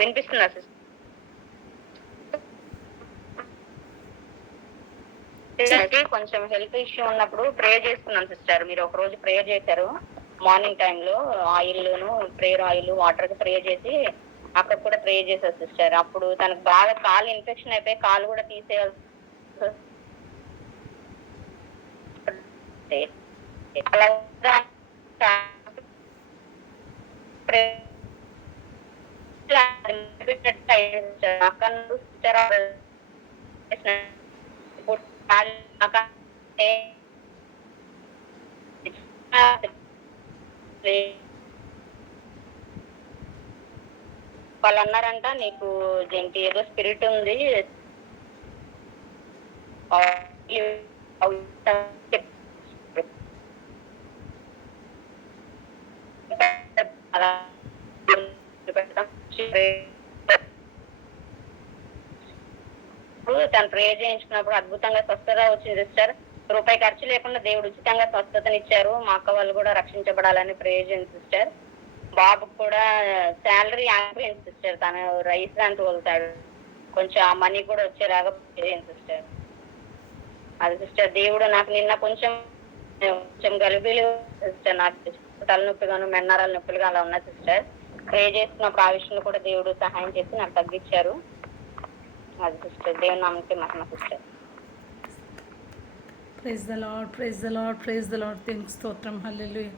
వినిపిస్తుందా సిస్టర్? కొంచెం health issue ఉన్నప్పుడు ప్రే చేసుకున్నాను సిస్టర్. మీరు ఒక రోజు ప్రే చేశారు మార్నింగ్ టైంలో, ప్రేయర్ ఆయిల్ వాటర్ కి ప్రే చేసి అక్కడ కూడా ప్రే చేశారు సిస్టర్. అప్పుడు తనకు బాగా కాలు ఇన్ఫెక్షన్ అయిపోయి కాలు కూడా తీసేయాల్సి వాళ్ళు అన్నారంట, నీకు ఏంటి ఏదో స్పిరిట్ ఉంది తను ప్రే చేయించుకున్నప్పుడు అద్భుతంగా స్వస్థత వచ్చింది సిస్టర్. రూపాయి ఖర్చు లేకుండా దేవుడు ఉచితంగా స్వస్థతనిచ్చారు. మా అక్క వాళ్ళు కూడా రక్షించబడాలని ప్రే చేయండి సిస్టర్. బాబుకు కూడా శాలరీ ఆగిపోయింది సిస్టర్. తను రైస్ లాంటి వెళ్తాడు, కొంచెం ఆ మనీ కూడా వచ్చేలాగా ప్రే చేయండి సిస్టర్. అది సిస్టర్, దేవుడు నాకు నిన్న కొంచెం గలిబీలు సిస్టర్, నాకు తలనొప్పిగాను మెన్నరాల నొప్పులుగా అలా ఉన్నాయి సిస్టర్. ప్రే చేస్తున్నప్పుడు ఆ విషయంలో కూడా దేవుడు సహాయం చేసి నాకు తగ్గించారు. అది సిస్టర్, దేవుని నామముకే మహిమ sister. Praise the lord, praise the lord, praise the lord. దేవునికి స్తోత్రం, హల్లెలూయా.